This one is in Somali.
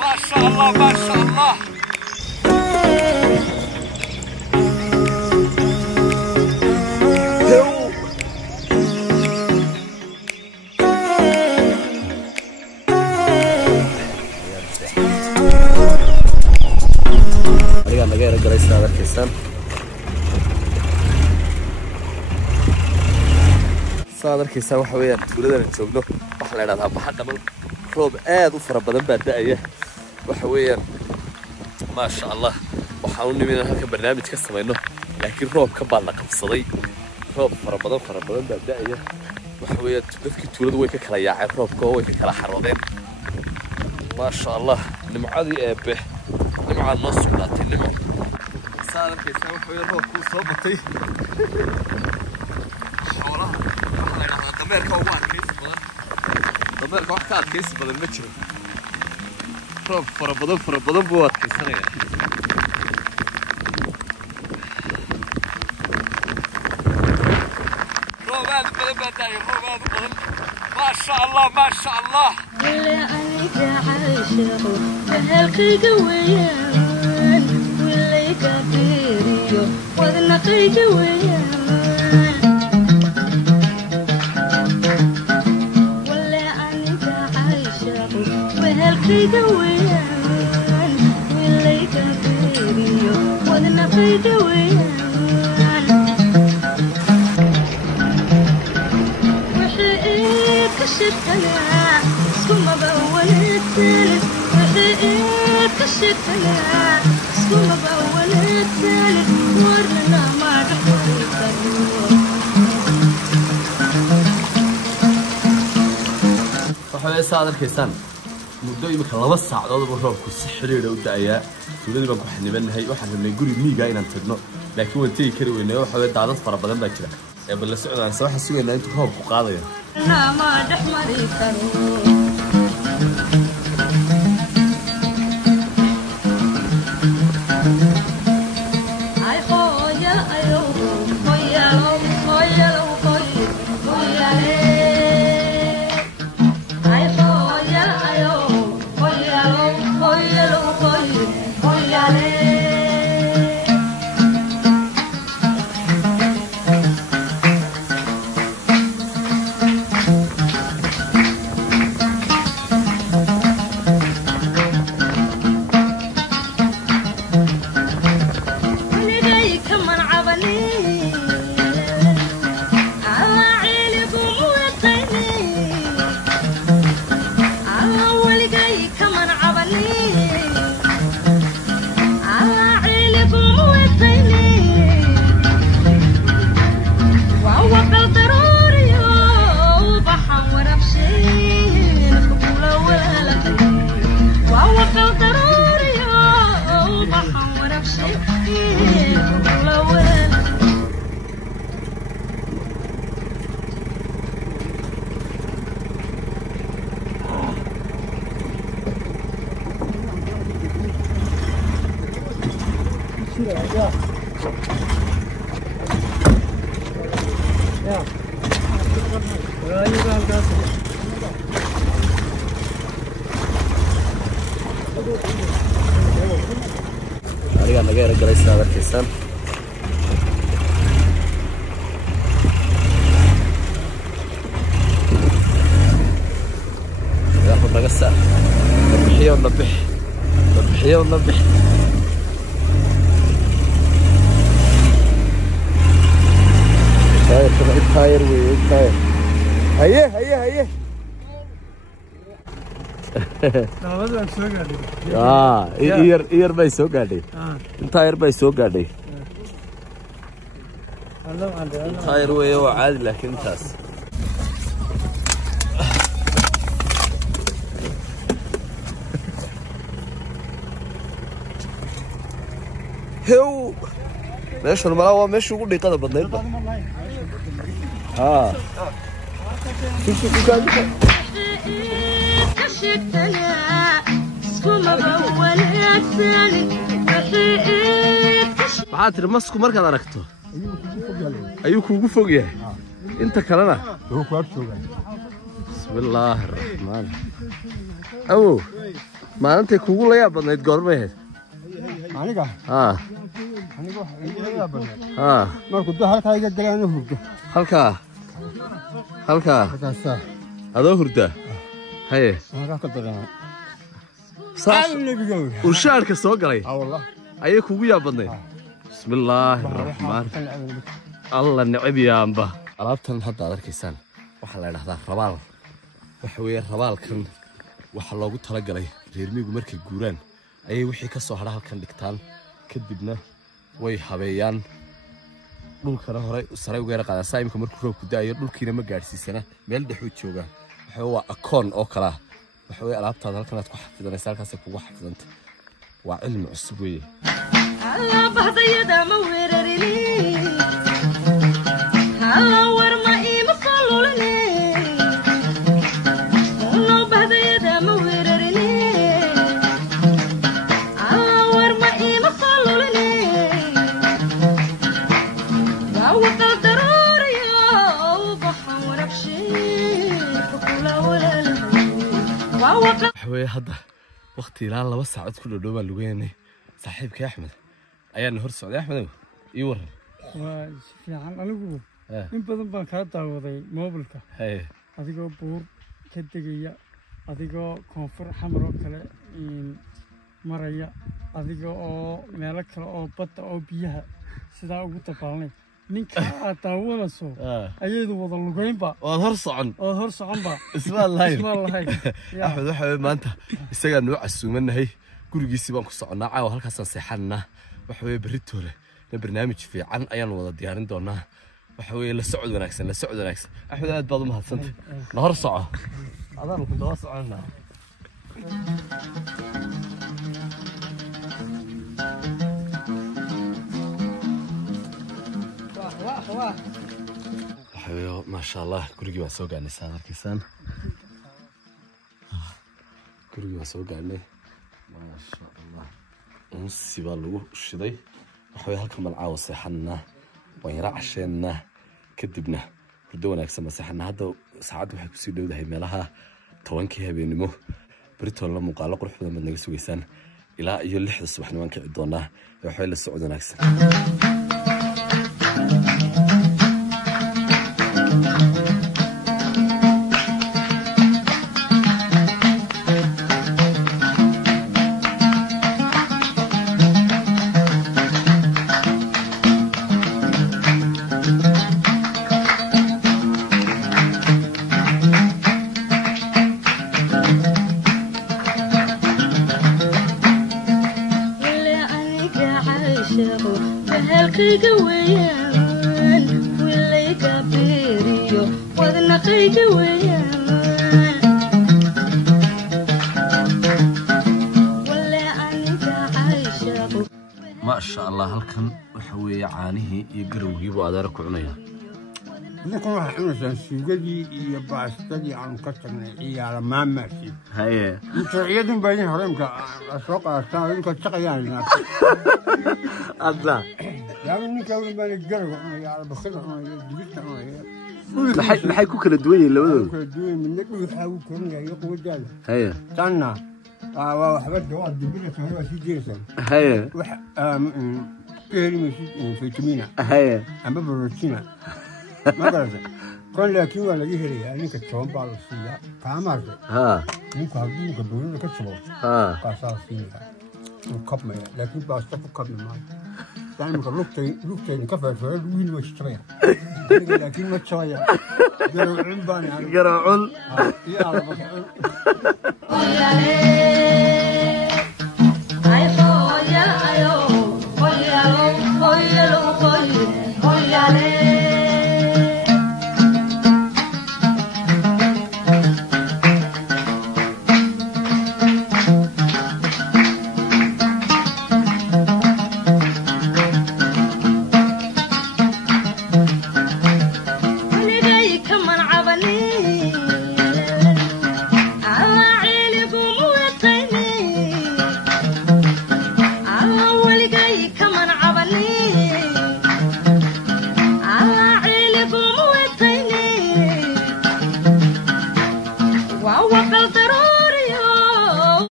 ما شاء الله ما شاء الله. laga galay saad arkaysan waxa weeyaan tuuladan joogno waxa la yiraahdaa baxa qaban roob aad u fara badan baa da'aya waxa weeyaan ma sha Allah waxaan u nimid halka barnaamij ka sameeyno laakiin roobka baa la qabsaday roob fara badan baa da'aya waxa weeyaan dadkii tuuladu way ka kala yaaceen roobka way ka kala xaroodeen ma sha Allah nimcadii eebe nimcad noo sugnaatay nimco saad arkaysan waxa weeyaan roobku soo batay xoolaha waxa la yiraahdaa dameerka ugu adkaysi badan dameerka wax ka adkaysi badan ma jiro roob fara badan buu adkaysanayaa roob aad badan baa da'aya roob aad badan ما شاء الله ما شاء الله ولا أنا عايشة بهالكي ويان ولا يكفيريو وذنقي ويان ولا أنا عايشة بهالكي ويان ولا يكفيريو وذنقي ويان كشتنا سكوما بولتلت وحقيت كشتنا سكوما بولتلت ورنا ما waxay saad arkaysan muddo imika 2 saacadood oo roobku si xiriir u da'aya tuuladii baan ku xanibanahay waxaan rabnay guri miiga inaan tagno laakiin waan tagi kari weynay waxa way daadad fara badan baa jira ee bal la socdaan soo xasuuynaa intuu roobku qaadayo ما دحمري كرو اي خويا ايو خويا لو خويا لو خويا لي اي خويا ايو خويا لو خويا لو خويا لي ariga laga galay saad arkaysan ياخذ laga saa bixiyo nabix تاير وتاير هيه ناوادان soo gaadhay iyar bay soo gaadhay taayer bay soo gaadhay taayer weeye waa caadi laakiin taas hew meeshan malaa waa meeshii ugu dhiiqada badnaydba waxaad tiri masku markaad aragto ayuu kuugu fog yahay inta kalena بسم الله الرحمن أو ما أنت كقول يا بني تقربه aniga ها aniga waxa iga badan ها markuu halka iga galaan hurdo halka هذا هرده هاي aniga ka daran صح وشارك سoo galay والله ayay kugu yaa badnay بسم الله الرحمن الله نعب يا أمبا alaabtan hadda aad arkaysaan waxa la yiraahdaa rabaal waxa weeye rabaalkan waxa loogu tala galay reer miyigu markay guuraan ayay wixii ka soo hadha halkan dhigtaan kadibna way habeeyaan dhulkana hore sare uga yara qaadaan saayimka markuu roobku daayo dhulkiina ma gaarsiisana meel dhex u jooga waxa waa akoon oo kala waxa weeye alaabtaada halkan aad ku xafidanaysaa halkaas kugu xafidanta waa cilmi cusub weeye الله بهديدا ما ويررني الله ورما إيما صلولني الله بهديدا ما ويررني الله ورما إيما صلولني وقت ضروري وضحى ونبشي وكلا ولا لهي وقت حوي هذا وقت لا لبا ساعات كل دوبا لويني صاحبك يا احمد ayaan hor socday axmed ii waran waa fiican anigu in badan baan ka daawaday mobilka adigoo buur ka degaya adigoo koonfur xamar oo kale maraya adigoo oo meelo kale oo badda oo biyaha sidaa ugu dabaalnay ninka aad daawanayso ayaydu wada lugaynba waad hor soconba ismaan lahayn axmed waxa maanta isagaa noo casuumanahay gurigiisii baan ku soconaa caawa halkaasaan seexanaa waxa weeye beritoole na barnaamij fiican ayaan wada diyaarin doonaa waxa weeye la socod wanaagsan axmed aad baad u mahadsantay na hor soco adaan ku daba soconaa waxa weeye maasha allah gurigii baan soo gaarnay saan arkaysaan gurigii baan soo gaarnay maasha allah unsi baa lagu shiday waxaway halkan baan caawa seexanaa waan yara casheenaa kadibna hurdo wanaagsan baan seexanaa hadda saacadda waxay kusii dhowdahay meelaha 10kii habeenimo beritoolna muuqaalo qurux badan baad naga sugaysaan ilaa iyo 6da subaxnimo waan kici doonaa waxaway la socod wanaagsan ما شاء الله halkan waxa weeye caanihii iyo garowgii buu adeer ku cunaya ninkan waxa cunaysan suugadii iyo baastadii aan ka tagnay ciyaar maamaasi haye intaayadin baydin horeemka soo qaadaan inka shaqayaan adla yaa ninka uu baan garow ciyaar basada dibita maxay ku kala duwan yihiin labadooda kala duwan midna waxa uu kornayo quwadaada haye tanna وحبت دواد دبلة كهرباء في جيرسون هيا كهرباء في فيتامينا هيا أما بروتينا ما قرأت كان لكن ولا جهري يعني كتشوم بالصيا كامل ها ممكن هذي كبرون كتشوم ها كاسا صيا وكب ما لكن باستف كب ما يعني لوكتين كفر فرد وين وشتريا لكن ما تشويا قرعون باني قرعون يا الله